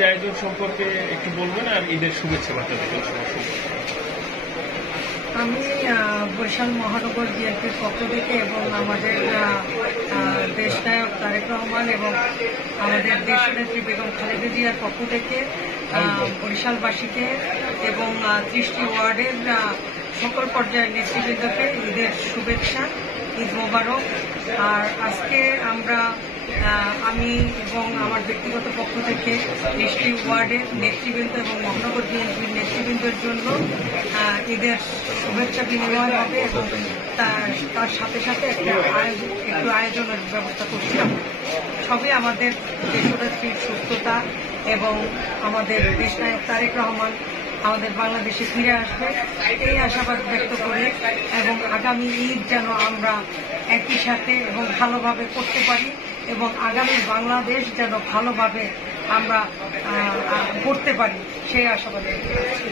ঈদ আয়োজন সম্পর্কে একটু বলবেন আর ঈদের শুভেচ্ছা বার্তা দেবেন সবার সম্পর্কে। আমি বরিশাল মহানগর বিএনপির পক্ষ থেকে এবং আমাদের দেশনায়ক তারেক রহমান এবং আমাদের দেশনেত্রী বেগম খালেদা জিয়ার পক্ষ থেকে বরিশালবাসীকে এবং 30টি ওয়ার্ডের সকল পর্যায়ের নেতৃবৃন্দকে ঈদের শুভেচ্ছা, ঈদ মোবারক। আর আজকে আমি এবং আমার ব্যক্তিগত পক্ষ থেকে 30টি ওয়ার্ডের নেতৃবৃন্দ এবং মহানগর বিএনপির নেতৃবৃন্দের জন্য ঈদের শুভেচ্ছা বিনিময় হবে এবং তার সাথে সাথে একটু আয়োজনের ব্যবস্থা করছি। সবই আমাদের দেশনেত্রীর সুস্থতা এবং আমাদের দেশনায়ক তারেক রহমান আমাদের বাংলাদেশে ফিরে আসবে এই আশাবাদ ব্যক্ত করে এবং আগামী ঈদ যেন আমরা একই সাথে এবং ভালোভাবে করতে পারি এবং আগামী বাংলাদেশ যেন ভালোভাবে আমরা করতে পারি সেই আশাবাদ ব্যক্ত করছি।